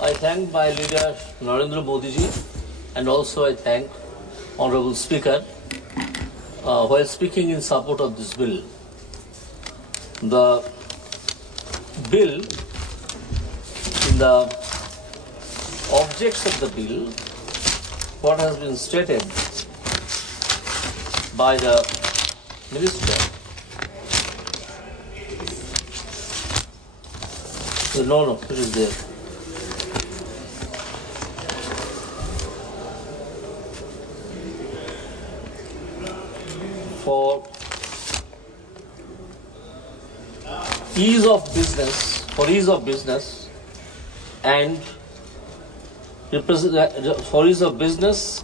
I thank my leader Narendra Modi ji, and also I thank Honorable Speaker while speaking in support of this bill. The bill, in the objects of the bill, what has been stated by the Minister. No, it is there. For ease of business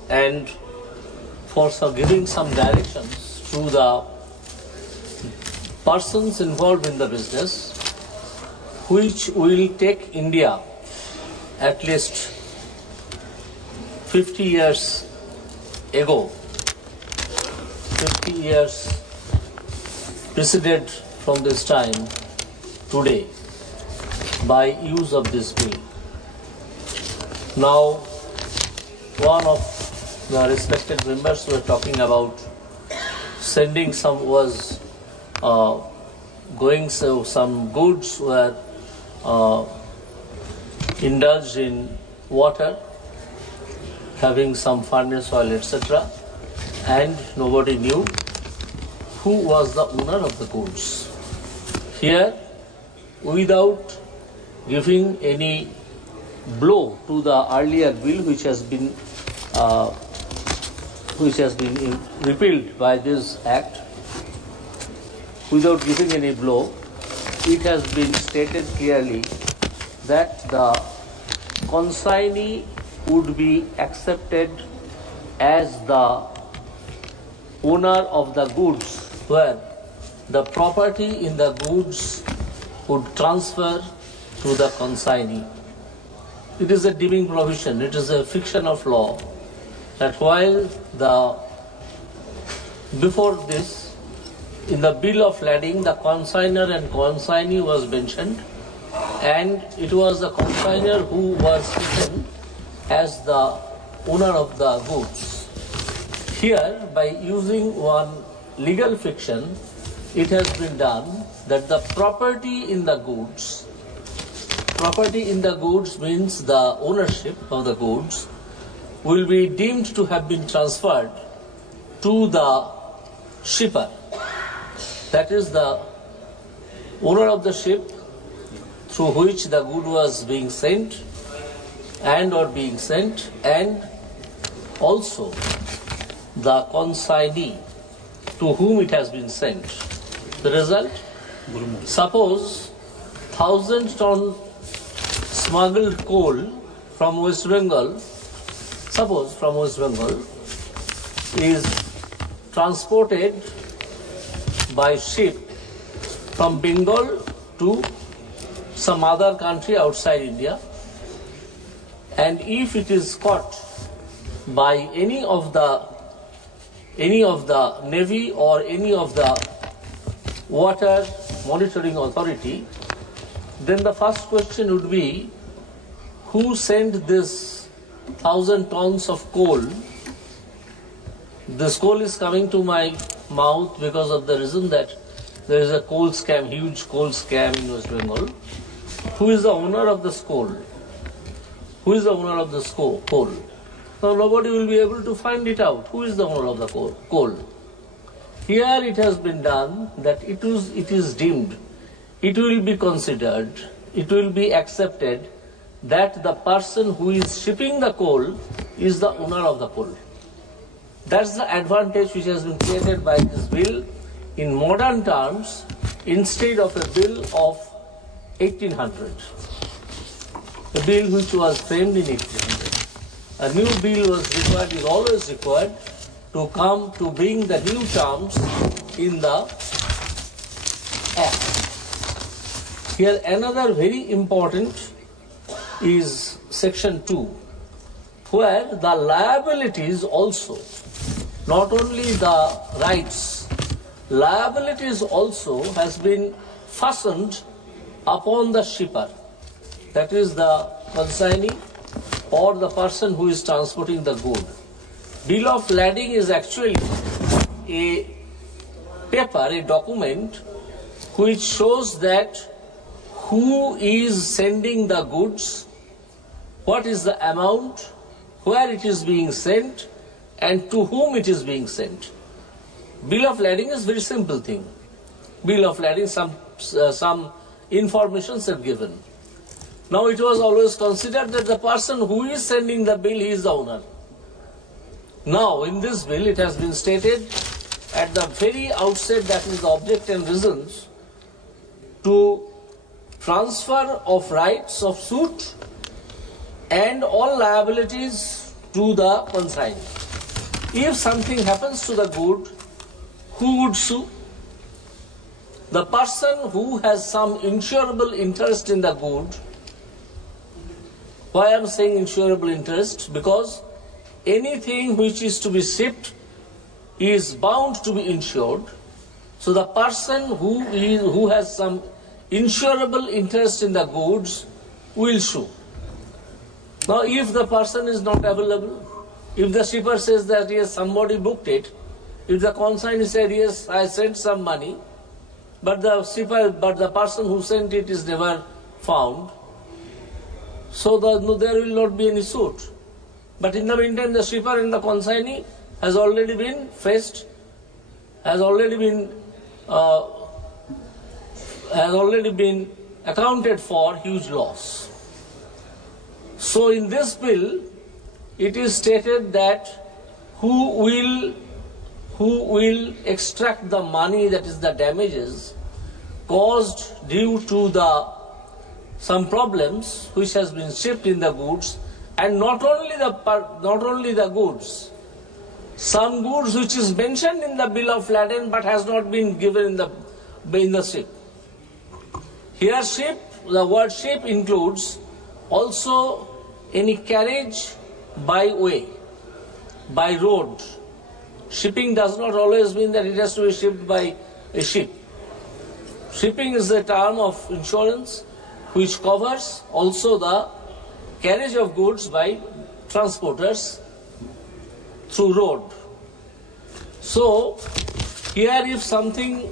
and for giving some directions to the persons involved in the business, which will take India at least 50 years ago, 50 years preceded from this time today by use of this bill. Now, one of the respected members were talking about sending some goods were indulged in water, having some furnace oil, etc., and nobody knew who was the owner of the goods. Here, without giving any blow to the earlier bill, which has been repealed by this act, without giving any blow, it has been stated clearly that the consignee would be accepted as the owner of the goods, where the property in the goods would transfer to the consignee. It is a deeming provision, it is a fiction of law, that while before this, in the bill of lading, the consignor and consignee was mentioned, and it was the consignor who was taken as the owner of the goods. Here, by using one legal fiction, it has been done that the property in the goods means the ownership of the goods will be deemed to have been transferred to the shipper. That is the owner of the ship through which the good was being sent and also the consignee to whom it has been sent. The result, suppose 1,000-ton smuggled coal from West Bengal, is transported by ship from Bengal to some other country outside India, and if it is caught by any of the Navy or any of the water monitoring authority, then the first question would be, who sent this 1,000 tons of coal? This coal is coming to my mouth because of the reason that there is a coal scam, huge coal scam in West Bengal. Who is the owner of this coal? Who is the owner of this coal? Now nobody will be able to find it out. Who is the owner of the coal? Here it has been done that it is deemed, it will be considered, it will be accepted that the person who is shipping the coal is the owner of the coal. That's the advantage which has been created by this bill in modern terms instead of a bill of 1800. A bill which was framed in 1800. A new bill was required, is always required to come to bring the new terms in the act. Here another very important is section 2, where the liabilities also, not only the rights, liabilities also has been fastened upon the shipper. That is the consignee or the person who is transporting the good. Bill of lading is actually a paper, a document which shows that who is sending the goods, what is the amount, where it is being sent, and to whom it is being sent. Bill of lading is very simple thing. Bill of lading, some informations are given. Now it was always considered that the person who is sending the bill, he is the owner. Now in this bill it has been stated at the very outset, that is the object and reasons to transfer of rights of suit and all liabilities to the consignee. If something happens to the good, who would sue? The person who has some insurable interest in the good. Why I am saying insurable interest? Because anything which is to be shipped is bound to be insured. So the person who has some insurable interest in the goods will sue. Now if the person is not available, if the shipper says that yes, somebody booked it, if the consignee said yes, I sent some money, but the person who sent it is never found, so there will not be any suit. But in the meantime, the shipper and the consignee has already been faced, has already been accounted for huge loss. So in this bill, it is stated that who will extract the money, that is the damages caused due to some problems which has been shipped in the goods, and not only the goods, some goods which is mentioned in the bill of lading but has not been given in the ship. Here ship, the word ship includes also any carriage by way, by road. Shipping does not always mean that it has to be shipped by a ship. Shipping is a term of insurance which covers also the carriage of goods by transporters through road. So here if something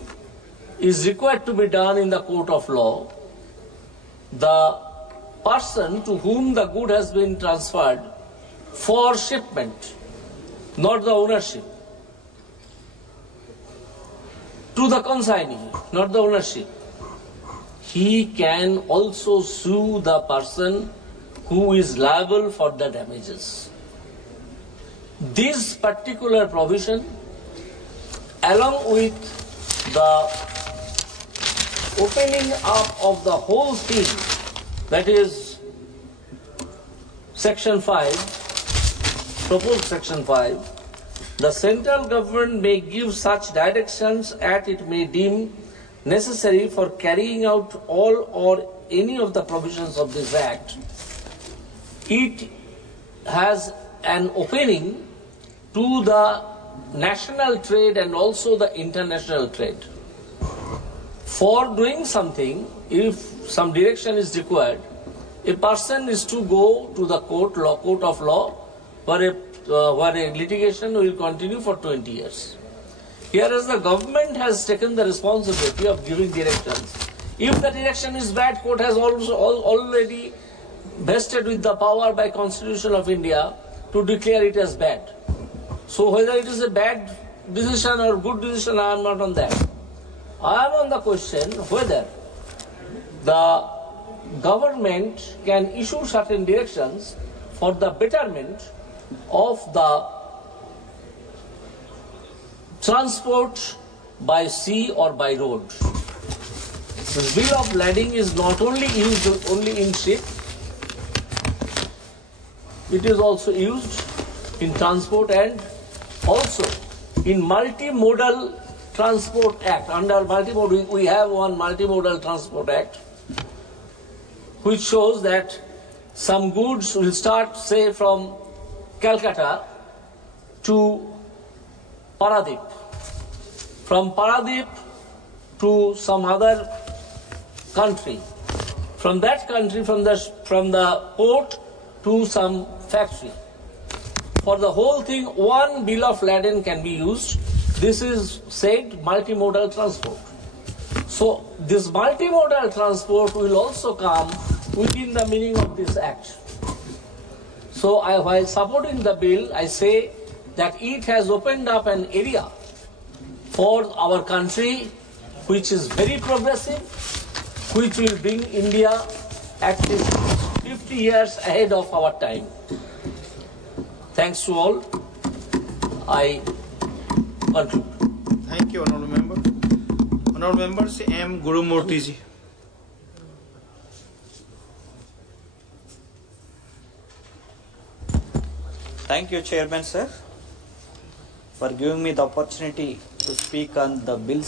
is required to be done in the court of law, the person to whom the good has been transferred for shipment, not the ownership, to the consignee, not the ownership, he can also sue the person who is liable for the damages. This particular provision, along with the opening up of the whole thing, that is Section 5, proposed Section 5, the central government may give such directions as it may deem necessary for carrying out all or any of the provisions of this Act. It has an opening to the national trade and also the international trade. For doing something, if some direction is required, a person is to go to the court of law, where a litigation will continue for 20 years. Whereas the government has taken the responsibility of giving directions. If the direction is bad, court has also already vested with the power by Constitution of India to declare it as bad. So whether it is a bad decision or good decision, I am not on that. I am on the question whether the government can issue certain directions for the betterment of the transport by sea or by road. The bill of lading is not only used only in ship, it is also used in transport and also in multimodal transport act. Under multimodal, we have one multimodal transport act which shows that some goods will start, say, from Calcutta to Paradip, from Paradip to some other country, from that country, from the port to some factory. For the whole thing, one bill of lading can be used. This is said multimodal transport. So this multimodal transport will also come within the meaning of this act. So while supporting the bill, I say that it has opened up an area for our country which is very progressive, which will bring India at least 50 years ahead of our time. Thanks to all. I conclude. Thank you, Honourable Member. Honourable Member, M. Gurumurthy ji. Thank you, Chairman, sir, for giving me the opportunity to speak on the bills